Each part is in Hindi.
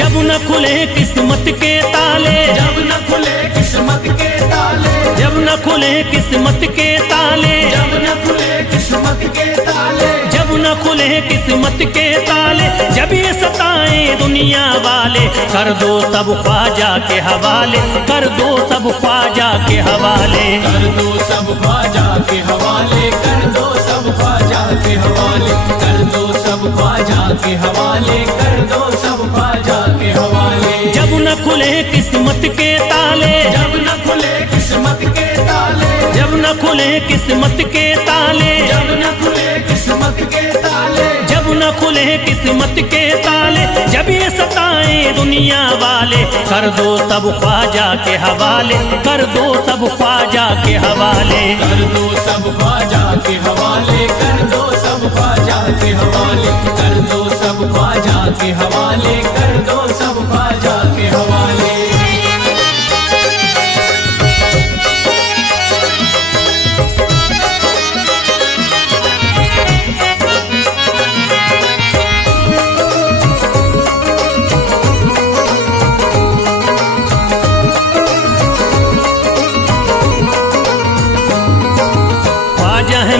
जब न खुले किस्मत के ताले, जब न खुले किस्मत के ताले, जब न खुले किस्मत के ताले, जब न खुले किस्मत के ताले, जब न खुले किस्मत के ताले, जब ये सताएं दुनिया वाले, कर दो सब ख्वाजा के हवाले, कर दो सब ख्वाजा के हवाले, कर दो सब ख्वाजा के हवाले, कर दो सब ख्वाजा के हवाले, कर दो सब ख्वाजा के हवाले, कर दो सब ख्वाजा के हवाले। जब न खुले किस्मत के ताले, जब न खुले किस्मत के ताले, जब न खुले किस्मत के ताले, जब न खुले किस्मत के ताले, जब न खुले किस्मत के ताले, जब ये सताएं दुनिया वाले, कर दो सब ख्वाजा के हवाले, कर दो सब ख्वाजा के हवाले, कर दो सब ख्वाजा के हवाले, कर दो सब ख्वाजा के हवाले, कर दो सब ख्वाजा के हवाले, कर दो सब ख्वाजा के हवाले।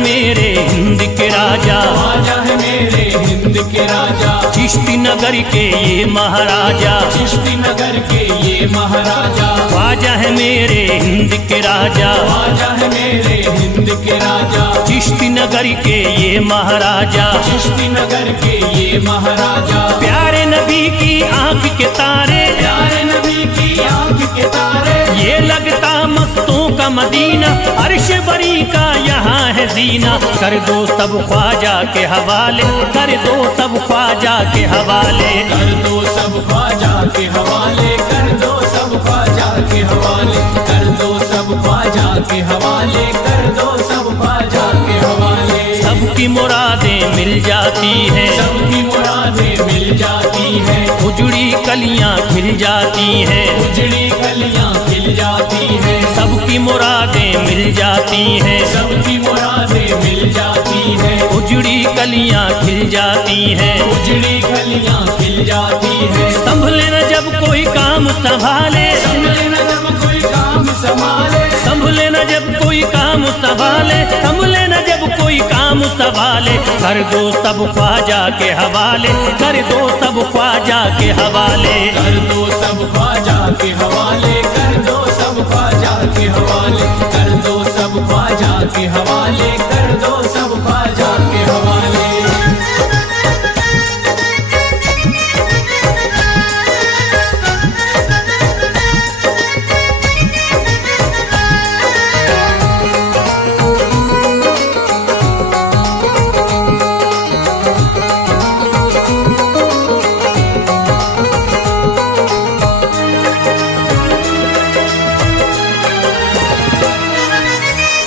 मेरे हिंद के राजा, ख्वाजा है मेरे हिंद के राजा, चिश्ती नगर के ये महाराजा, चिश्ती नगर के ये महाराजा, ख्वाजा है मेरे हिंद के राजा, ख्वाजा है मेरे हिंद के राजा, चिश्ती नगर के ये महाराजा, चिश्ती नगर के ये महाराजा, प्यारे नबी की आंख के तारे, प्यारे नबी की आंख के तारे, ये लगता मस्तों का मदीना, अर्श बरी का यहाँ है जीना, कर दो सब ख्वाजा के हवाले, कर दो सब ख्वाजा के हवाले, कर दो सब ख्वाजा के हवाले, कर दो सब ख्वाजा के हवाले, कर दो सब ख्वाजा के हवाले, कर दो सब ख्वाजा के हवाले। सबकी मुरादें मिल जाती है, सबकी मुरादें मिल जाती है, उजड़ी कलियां खिल जाती है, उजड़ी कलियां खिल जाती है, सबकी मुरादें मिल जाती है, सबकी मुरादें मिल जाती है, उजड़ी कलियां खिल जाती है, उजड़ी कलियां खिल जाती है। संभले न जब कोई काम संभाले, संभले न जब कोई काम संभाले, संभले न जब कोई काम संभाले, संभले न जब कोई काम संभाले, कर दो सब ख्वाजा के हवाले, कर दो सब ख्वाजा के हवाले, कर दो सब ख्वाजा के हवाले, कर दो सब ख्वाजा के हवाले, कर दो सब ख्वाजा के हवाले, कर दो सब ख्वाजा के हवाले।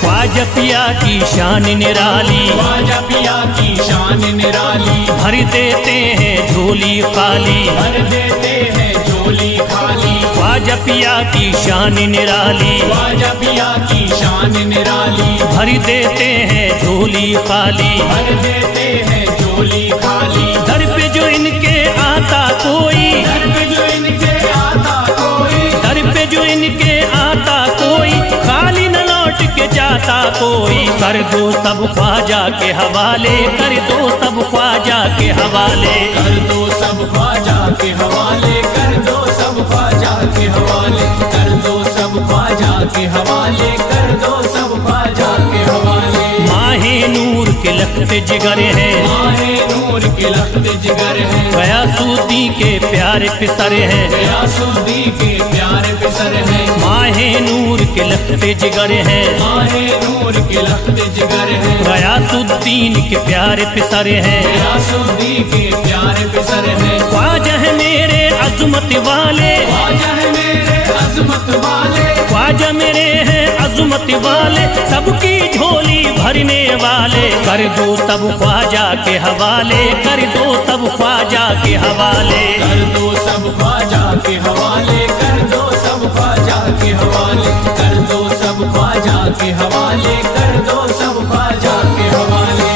ख्वाजा पिया की शान निराली, ख्वाजा पिया की शान निराली, भर देते हैं झोली खाली, भर देते हैं झोली खाली, ख्वाजा पिया की शान निराली, ख्वाजा पिया की शान निराली, भर देते हैं झोली खाली, भर देते हैं झोली खाली, दर पे जो इनके आता कोई, दर पे जो इनके आता कोई, दर पे जो इनके आता कोई, खाली न लौट के जाता कोई, कर दो सब ख्वाजा के हवाले, कर दो सब ख्वाजा के हवाले, कर दो सब ख्वाजा के हवाले, कर दो सब ख्वाजा के हवाले, कर दो सब ख्वाजा के हवाले, कर दो सब ख्वाजा के हवाले। माहे नूर के लखते जिगर है, माहे नूर के लखते जिगर है, गयासुद्दी के प्यारे पिसर है, गयासुद्दी के प्यारे पिसर है, माहे नूर के लखते जिगर है, माहे नूर के लखते जिगर है, गयासुद्दीन के प्यारे पिसर है, गयासुद्दी के प्यारे पिसर है। ख्वाजा है मेरे अजमत वाले, ख्वाजा है मेरे अजमत वाले, ख्वाजा मेरे हैं अजमत वाले, सबकी झोली भरने वाले, कर दो सब ख्वाजा के हवाले, कर दो सब ख्वाजा के हवाले, कर दो सब ख्वाजा के हवाले, कर दो सब ख्वाजा के हवाले, कर दो सब ख्वाजा के हवाले, कर दो सब ख्वाजा के हवाले।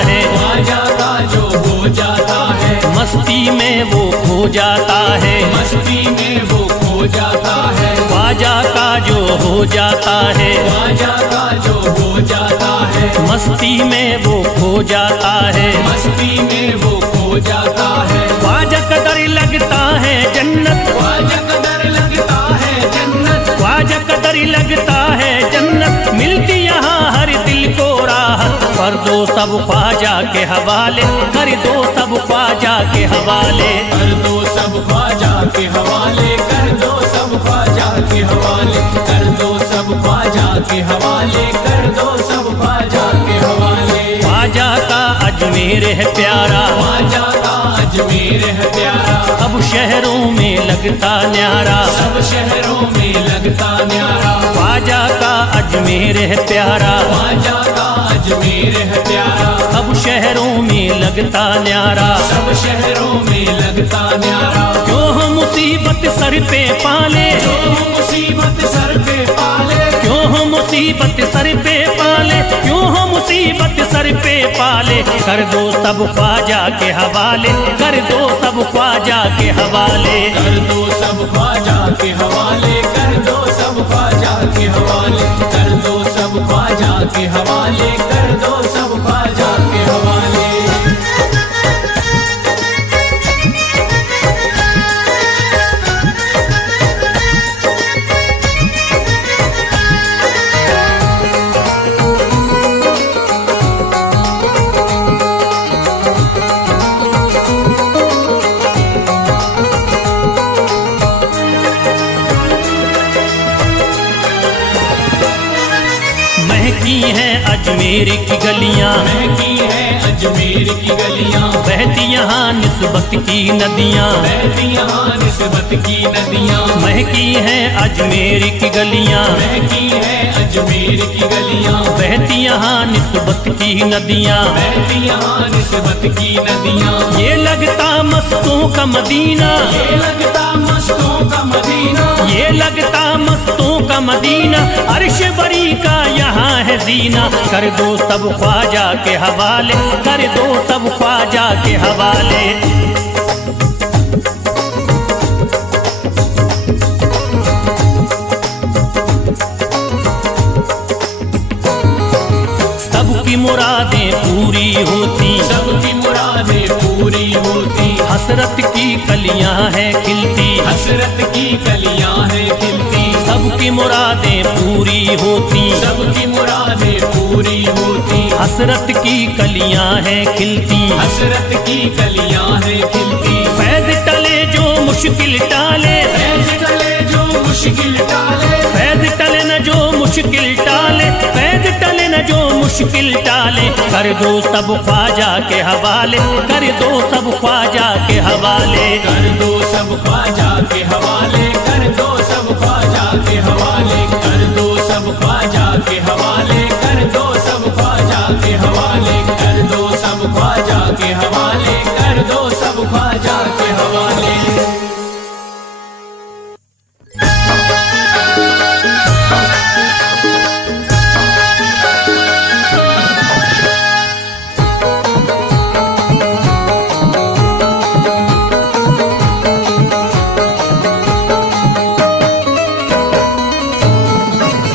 है, ख्वाजा का जो हो जाता है, मस्ती में वो खो जाता है, मस्ती में वो खो जाता है, ख्वाजा का जो हो जाता है, ख्वाजा का जो हो जाता है, मस्ती में वो खो जाता है, मस्ती में वो खो जाता है, ख्वाजा कदर लगता है जन्नत, ख्वाजा कदर लगता है जन्नत, ख्वाजा कदर लगता है जन्नत, मिलती यहाँ हर दिल को राहत, कर दो सब ख्वाजा के हवाले, कर दो सब ख्वाजा के हवाले, कर दो सब ख्वाजा के हवाले, कर दो सब ख्वाजा के हवाले, कर दो सब ख्वाजा के हवाले, कर दो सब ख्वाजा के हवाले। ख्वाजा का अजमेर है प्यारा, ख्वाजा का अजमेर है प्यारा, अब शहरों में लगता न्यारा, सब शहरों में लगता न्यारा, ख्वाजा का अजमेर है प्यारा, ख्वाजा का अजमेर है प्यारा, अब शहरों में लगता न्यारा, सब शहरों में लगता न्यारा, क्यों हम मुसीबत सर पे पाले, जो मुसीबत सर पे पाले, क्यों हम मुसीबत सर पे पाले, क्यों हम मुसीबत सर पे पाले, कर दो सब ख्वाजा के हवाले, कर दो सब ख्वाजा के हवाले, कर दो सब ख्वाजा के हवाले, कर दो सब ख्वाजा के हवाले, कर दो सब ख्वाजा के हवाले, कर दो सब ख्वाजा के हवाले। महकी हैं अजमेर की गलियां, महकी है अजमेर की गलियां, बहती यहाँ निस्बत की नदियां, बहती यहाँ निस्बत की नदियां, महकी हैं अजमेर की गलियां, महकी है अजमेर की गलियां, बहती यहाँ निस्बत की नदियां, बहती यहाँ निस्बत की नदियां, ये लगता मस्तों का मदीना, ये लगता मस्तों का मदीना, ये लगता मस्तों का मदीना, अर्श बरी का यहाँ है जीना, कर दो सब ख्वाजा के हवाले, कर दो सब ख्वाजा के हवाले। सबकी मुरादें पूरी होती, सबकी मुरादें पूरी होती, हसरत की कलियां हैं खिलती, हसरत की कलियां हैं खिलती, सबकी मुरादें पूरी होती, सबकी मुरादें पूरी होती, हसरत की कलियां हैं खिलती, हसरत की कलियां हैं खिलती, फैज टले जो मुश्किल टाले, फैज टले जो मुश्किल टाले, फैज टले न जो मुश्किल टाले, फैज टले न जो मुश्किल टाले, कर दो सब ख्वाजा के हवाले, कर दो सब ख्वाजा के हवाले, कर दो सब ख्वाजा के हवाले, कर दो सब ख्वाजा के हवाले, कर दो सब ख्वाजा के हवाले, कर दो सब ख्वाजा के हवाले, कर दो सब ख्वाजा के हवाले, कर दो सब ख्वाजा के हवाले।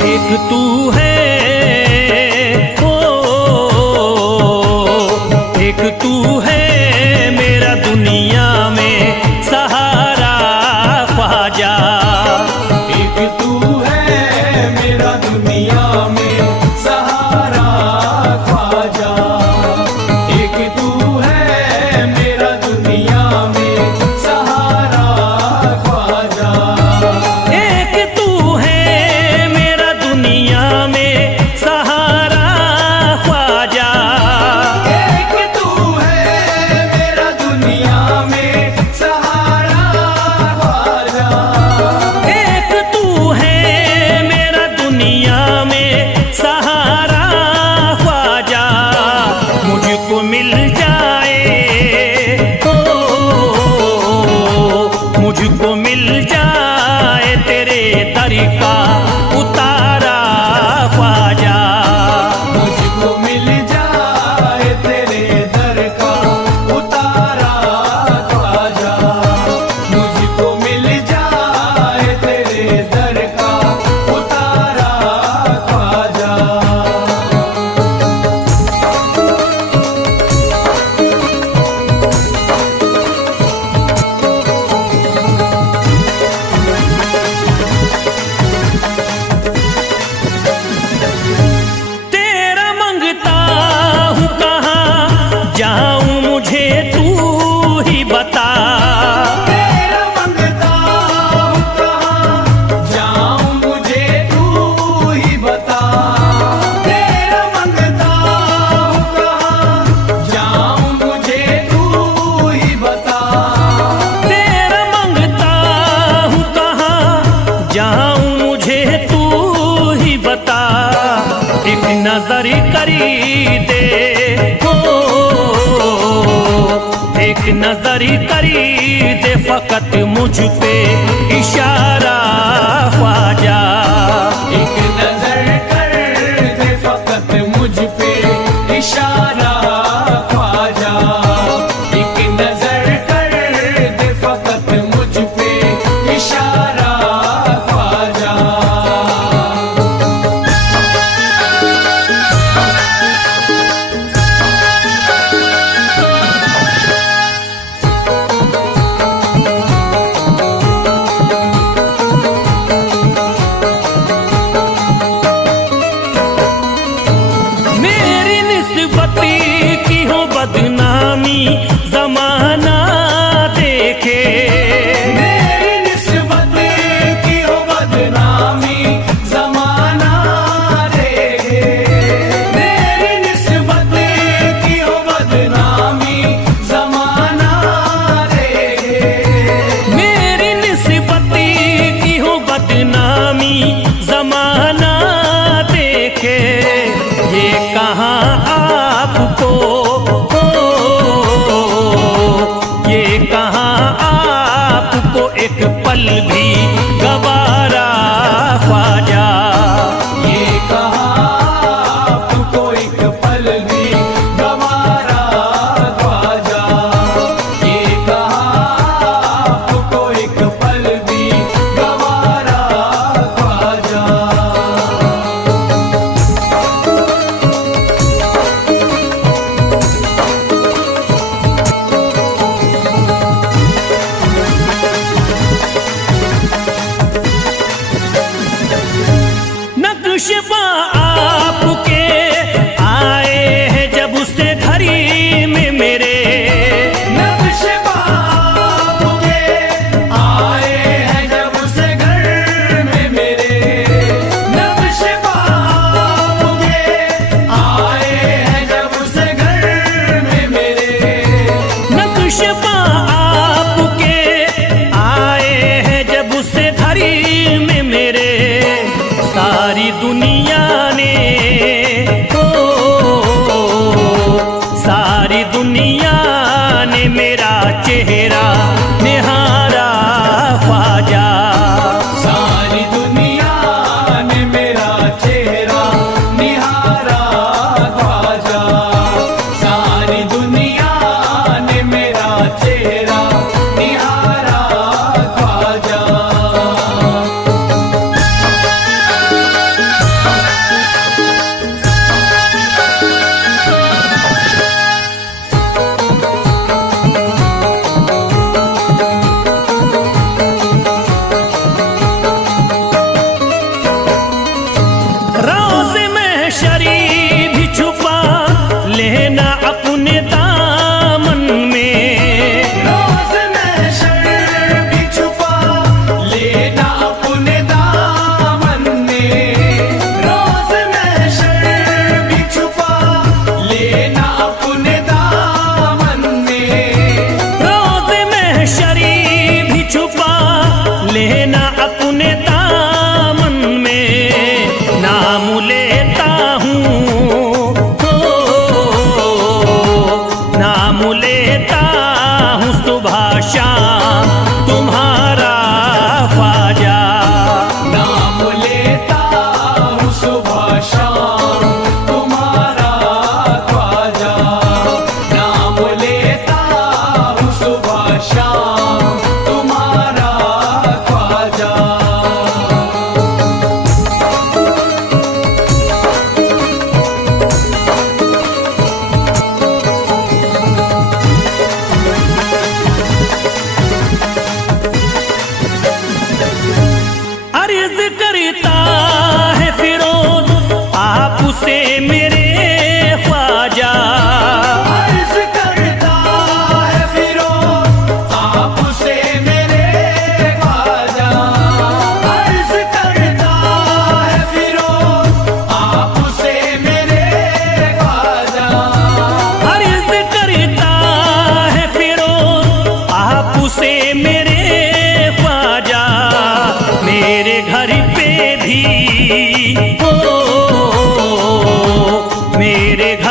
एक तू है नजर करी दे हो, एक नजर करी दे फकत मुझ पे इशारा ख्वाजा। एक नजर कर दे फकत मुझ पे इशारा ख्वाजा। एक नजर कर दे फकत मुझ पे इशारा ख्वाजा। मेरी निस्बती की हो बदनामी जमाना देखे, मेरी निस्बत की हो बदनामी जमाना देखे। मेरी निस्बत की हो बदनामी जमाना देखे। मेरी निस्बती की हो बदनामी जमाना देखे। ये कहाँ आपको हो, ये कहाँ आपको एक पल भी गवारा ख्वाजा। ये कहाँ आपको एक पल भी गवारा ख्वाजा। ये कहाँ आपको एक पल भी गवारा ख्वाजा।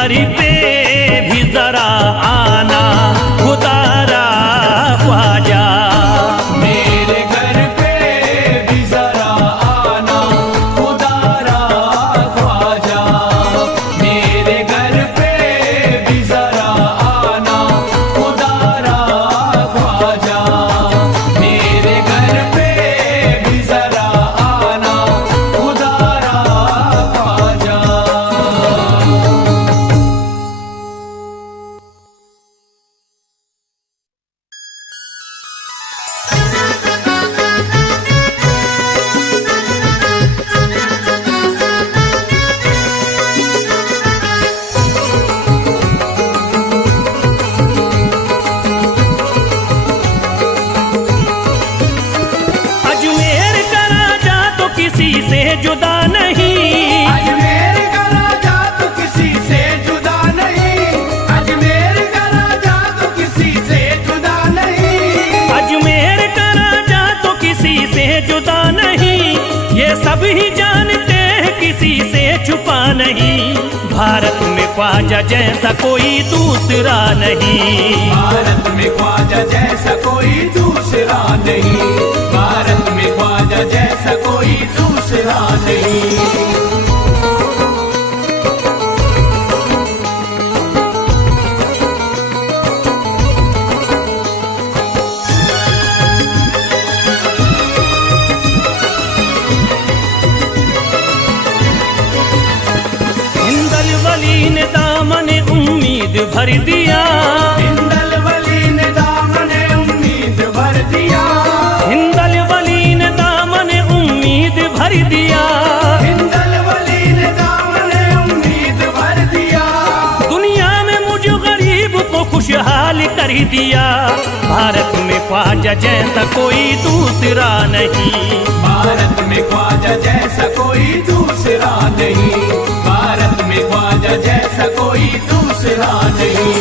घर पे भी जरा आना खुदारा ख्वाजा। मेरे घर पे भी जरा आना खुदारा ख्वाजा। मेरे घर पे भी जरा आना खुदारा ख्वाजा। मेरे घर पे भी जरा आना खुदारा ख्वाजा। अजमेर का राजा तो किसी से जुदा नहीं। अजमेर का राजा तो किसी से जुदा नहीं। अजमेर का राजा तो किसी से जुदा नहीं। अजमेर का राजा तो किसी से जुदा नहीं, ये सब ही जानते हैं किसी से छुपा नहीं। भारत में ख्वाजा जैसा कोई दूसरा नहीं। भारत में ख्वाजा जैसा कोई दूसरा नहीं। भारत में ख्वाजा जैसा कोई दूसरा नहीं। हिंदल वली ने दामन उम्मीद भर दिया। हिंदल वली ने दामन उम्मीद भर दिया। हिंदल वली ने दामन उम्मीद भर दिया। हिंदल वली ने दामन उम्मीद भर दिया। दुनिया में मुझ गरीब को खुशहाल कर दिया। भारत में ख्वाजा जैसा कोई दूसरा नहीं। भारत में ख्वाजा जैसा कोई दूसरा नहीं। भारत में ख्वाजा जैसा कोई दूसरा नहीं।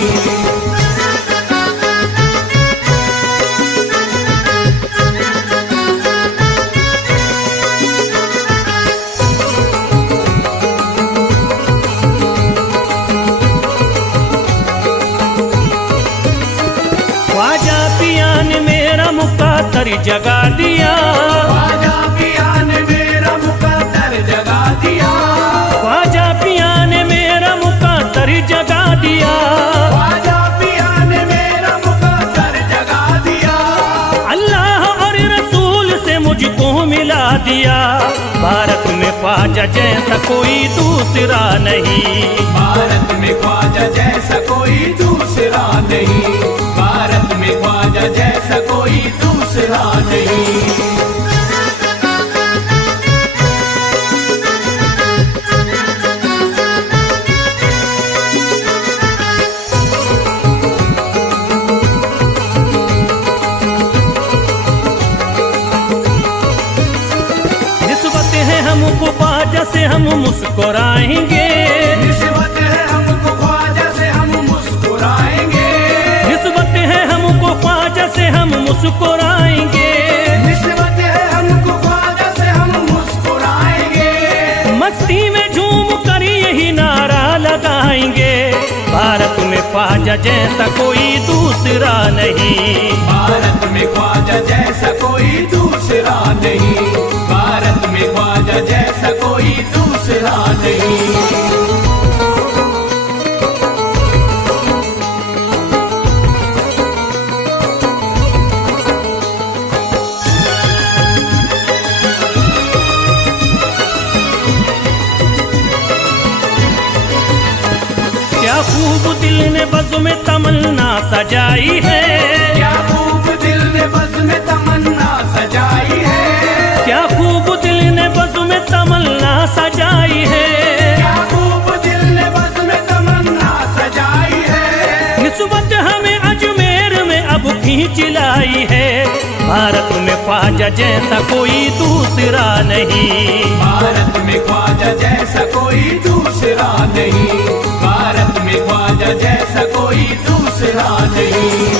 ख्वाजा पिया ने मेरा मुकद्दर जगा दिया। ख्वाजा पिया ने मेरा मुकद्दर जगा दिया। ख्वाजा पिया ने मेरा मुकद्दर जगा दिया। ख्वाजा पिया ने मेरा मुकद्दर जगा दिया। अल्लाह और रसूल से मुझको मिला दिया। भारत में ख्वाजा जैसा कोई दूसरा नहीं। भारत में ख्वाजा जैसा कोई दूसरा नहीं। भारत में ख्वाजा जैसा कोई दूसरा नहीं। निस्बत है हमको ख्वाजा से हम मुस्कुराएंगे। निस्बत है हमको ख्वाजा से हम मुस्कुराएंगे। निस्बत है हमको ख्वाजा से हम मुस्कुराएंगे। निस्बत है हमको ख्वाजा से हम मुस्कुराएंगे। मस्ती में झूम कर यही नारा लगाएंगे। भारत में ख्वाजा जैसा कोई दूसरा नहीं। भारत में ख्वाजा जैसा कोई दूसरा नहीं। भारत में ख्वाजा जैसा कोई दूसरा नहीं। क्या खूब दिल ने बज़्म में तमन्ना सजाई है। क्या खूब दिल ने बज़्म में तमन्ना सजाई है। क्या खूब दिल ने बज़्म में तमन्ना सजाई है। क्या खूब दिल ने बज़्म में तमन्ना सजाई है। निस्बत हमें अजमेर में अब खींच लाई है। भारत में ख्वाजा जैसा कोई दूसरा नहीं। भारत में ख्वाजा जैसा कोई दूसरा नहीं। भारत में ख्वाजा जैसा कोई दूसरा नहीं।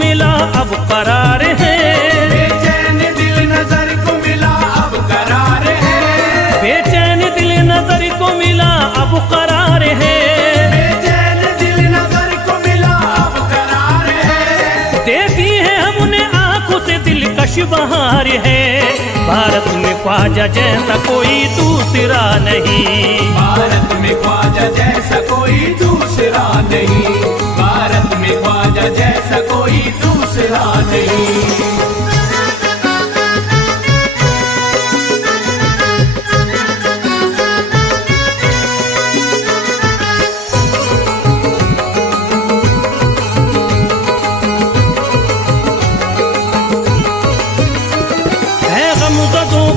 मिला अब करार है, बेचैन दिल नजर को मिला अब करार है, बेचैन दिल नजर को मिला अब करार है, बेचैन दिल नजर को मिला अब करार है। देखी है हमने आंखों से दिलकश बहार है, भारत में ख्वाजा जैसा कोई दूसरा नहीं, भारत में ख्वाजा जैसा कोई दूसरा नहीं, भारत में ख्वाजा जैसा कोई दूसरा नहीं।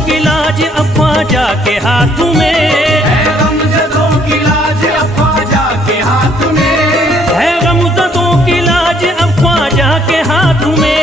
की लाज अब ख्वाजा के हाथ में है, गमज़दों की लाज अब ख्वाजा के हाथ में है, गमज़दों की लाज अब ख्वाजा के हाथ में।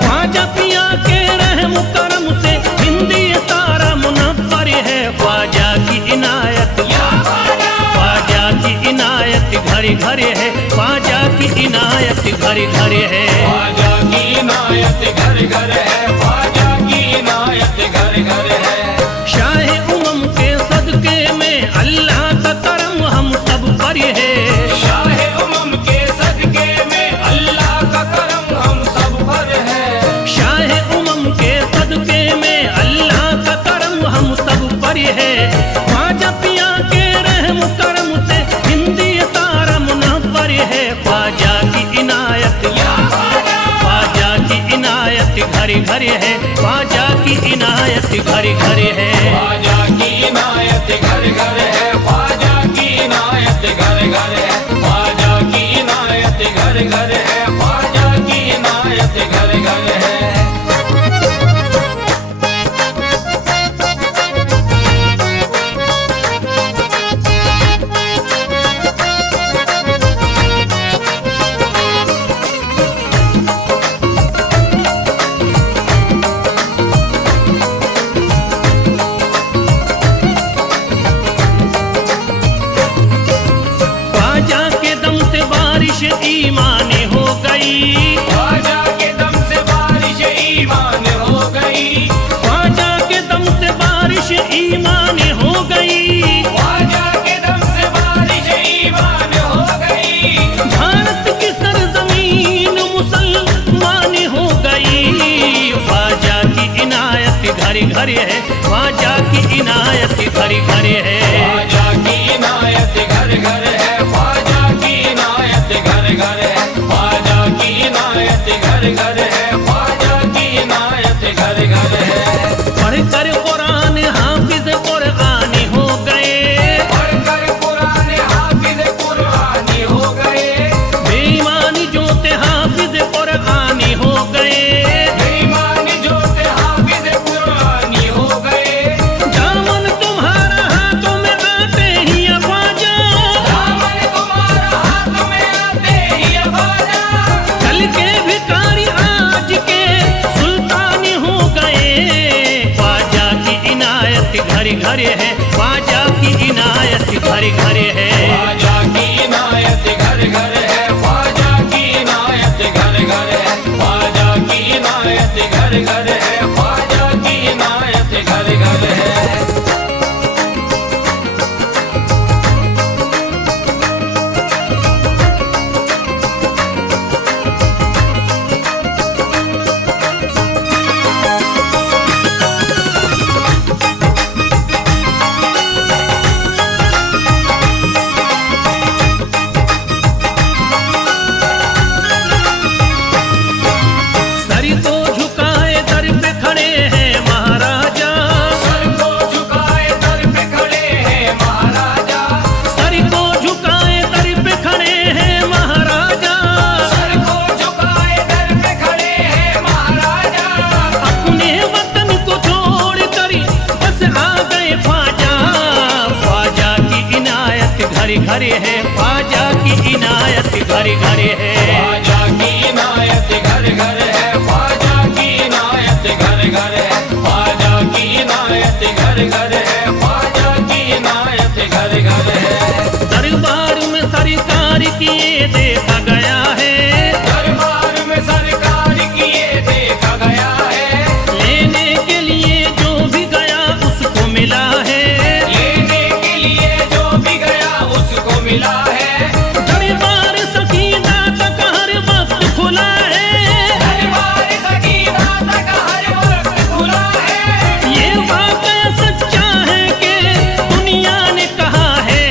ख्वाजा पिया के रहम करम से हिंदी तारा मुनव्वर है, ख्वाजा की इनायत, ख्वाजा की इनायत घर घर है, ख्वाजा की इनायत घर घर है, ख्वाजा की इनायत घर घर है, ख्वाजा की इनायत घर घर है। शाह उमम के सदके में अल्लाह का करम हम सब पर है, शाह उमम के सदके में अल्लाह का करम हम सब पर है, शाह उमम के सदके में अल्लाह का करम हम सब पर है, ख्वाजा पिया के रहम करम से हिंदी तारा मुनव्वर है, ख्वाजा की इनायत, ख्वाजा की इनायत घर घर है, ख्वाजा की इनायत घर घर है, ख्वाजा की इनायत घर घर है, ख्वाजा की इनायत घर घर है, ख्वाजा की इनायत घर घर है, ख्वाजा की इनायत घर घर है। ईमान हो गई, ख्वाजा के दम से बारिश ईमान हो गई, ख्वाजा के दम से बारिश ईमान हो गई, ख्वाजा के दम से बारिश ईमान हो गई, भारत की सरजमीन मुसलमान हो गई, ख्वाजा की इनायत घर घर है, ख्वाजा की इनायत घर घर है, ख्वाजा की इनायत घर घर है, ख्वाजा की इनायत घर घर है, ख्वाजा की इनायत घर घर है, ख्वाजा की इनायत घर घर है। पढ़कर कुरान हाफिज कुरानी हो गए, पढ़कर कुरान हाफिज कुरानी हो गए, बेईमानी जोते हाफिज कुरानी हो गए, बेईमानी जोते हाफिज कुरानी हो गए, दामन तुम्हारा हाथों में आते ही ख्वाजा, दामन तुम्हारा हाथ में आते ही ख्वाजा, कल के भिखारी आज के सुल्तानी हो गए, ख्वाजा की इनायत घर घर है, ख्वाजा की इनायत घर घर है, ख्वाजा की इनायत घर घर है, ख्वाजा की इनायत घर घर है, ख्वाजा की इनायत घर घर है, ख्वाजा की इनायत घर घर है। सर को झुकाए दर पे खड़े हैं महाराजा, सर को झुकाए दर पे खड़े हैं महाराजा, सर को घर घर है, ख्वाजा की इनायत घर घर है। ख्वाजा की इनायत घर घर है, ख्वाजा की इनायत घर घर है, ख्वाजा की इनायत घर घर है, ख्वाजा की इनायत घर घर है। दरबार में सरकार की ये देखा गया है, दरबार में सरकार की ये देखा गया है, लेने के लिए जो भी गया उसको मिला है, लेने के लिए जो भी गया उसको मिला है। दरबार सकीना तक हर वक्त खुला है, दरबार सकीना तक हर वक्त खुला है। ये वाकया सच्चा है कि दुनिया ने कहा है,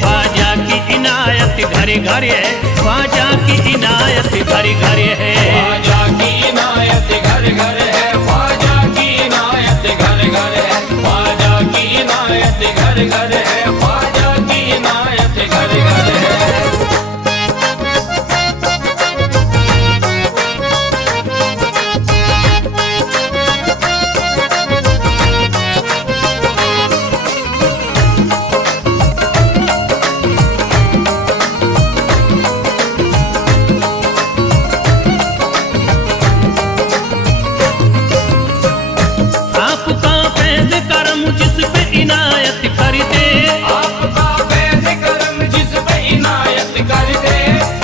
ख्वाजा की इनायत घर घर है, ख्वाजा की इनायत घर घर है। ख्वाजा की इनायत घर घर है, ख्वाजा की इनायत घर घर है, ख्वाजा की इनायत घर घर है, ख्वाजा की इनायत घर घर है। आपका फैज़ करम जिस पे इनायत कर दे, आपका फैज़ करम जिस पे इनायत कर दे,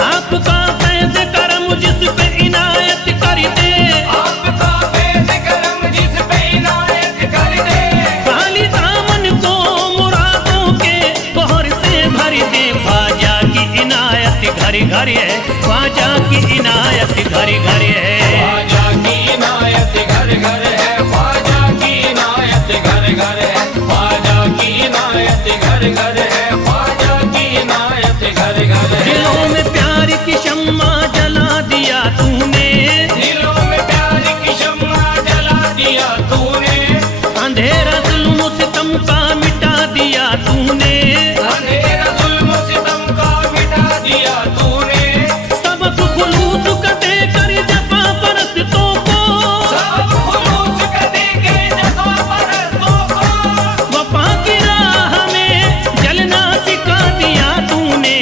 आपका फैज़ करम जिस पे इनायत कर दे, आपका फैज़ करम जिस पे इनायत कर दे। खाली दामन को मुरादों के बहर से भर दे, ख्वाजा की इनायत घर घर है, ख्वाजा की इनायत घर घर है। ख्वाजा की इनायत घर घर है, ख्वाजा की इनायत घर घर है, ख्वाजा की इनायत घर घर है, ख्वाजा की इनायत घर घर है। दिलों में प्यार की शम्मा जला दिया तूने, दिलों में प्यार की शम्मा जला दिया तूने, अंधेरा जुल्म सितम का मिटा दिया तूने, अंधेरा जुल्म सितम का मिटा दिया तूने, सबक खुलूस का देकर जफा परस्तों को, सब खुलूस का देके जफा परस्तों को, वफा की राह में जलना सिखा दिया तूने।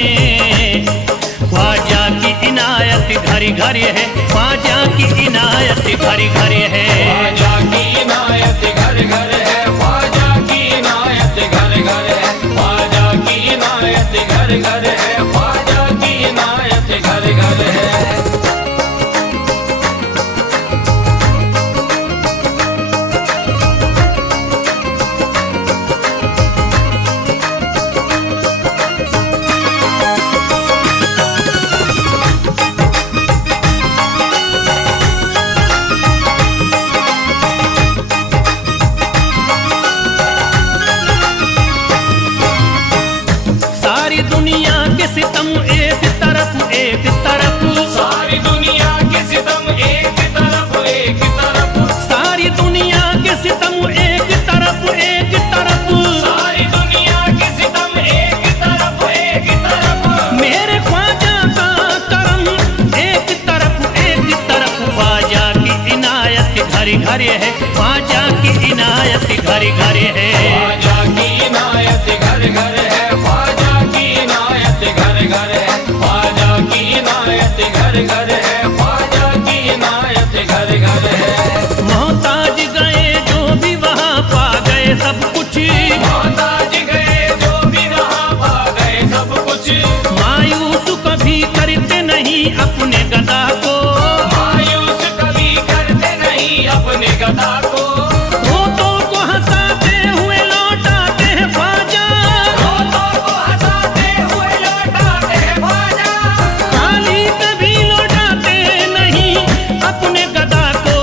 ख्वाजा की इनायत घर घर है, ख्वाजा की इनायत घर घर है। ख्वाजा की इनायत घर घर है, ख्वाजा की इनायत घर घर है, ख्वाजा की इनायत घर घर है, ख्वाजा की इनायत घर घर है। सारी दुनिया के सितम एक तरफ एक तरफ, सारी दुनिया के सितम एक तरफ एक तरफ, सारी दुनिया के सितम एक तरफ एक तरफ, सारी दुनिया के सितम एक तरफ एक तरफ। मेरे ख्वाजा का करम एक तरफ एक तरफ, ख्वाजा की इनायत घर घर है, ख्वाजा की इनायत घर घर है। ख्वाजा की इनायत घर घर है, ख्वाजा की इनायत घर घर है, ख्वाजा की इनायत घर घर है, ख्वाजा की इनायत घर घर है। मोहताज गए जो भी वहाँ पा गए सब कुछ, मोहताज गए जो भी वहाँ पा गए सब कुछ, मायूस कभी करते नहीं अपने गदा को, मायूस कभी करते नहीं अपने गदा को, रोतों को हंसाते हुए लौटाते हैं ख्वाजा, रोतों को हंसाते हुए लौटाते हैं ख्वाजा, खाली कभी लौटाते नहीं अपने गदा को।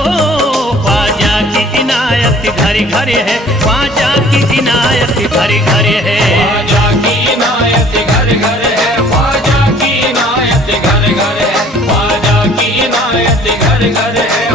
ख्वाजा की इनायत घर घर है, ख्वाजा की इनायत घर घर है। ख्वाजा की इनायत घर घर है, ख्वाजा की इनायत घर घर है, ख्वाजा की इनायत घर घर है।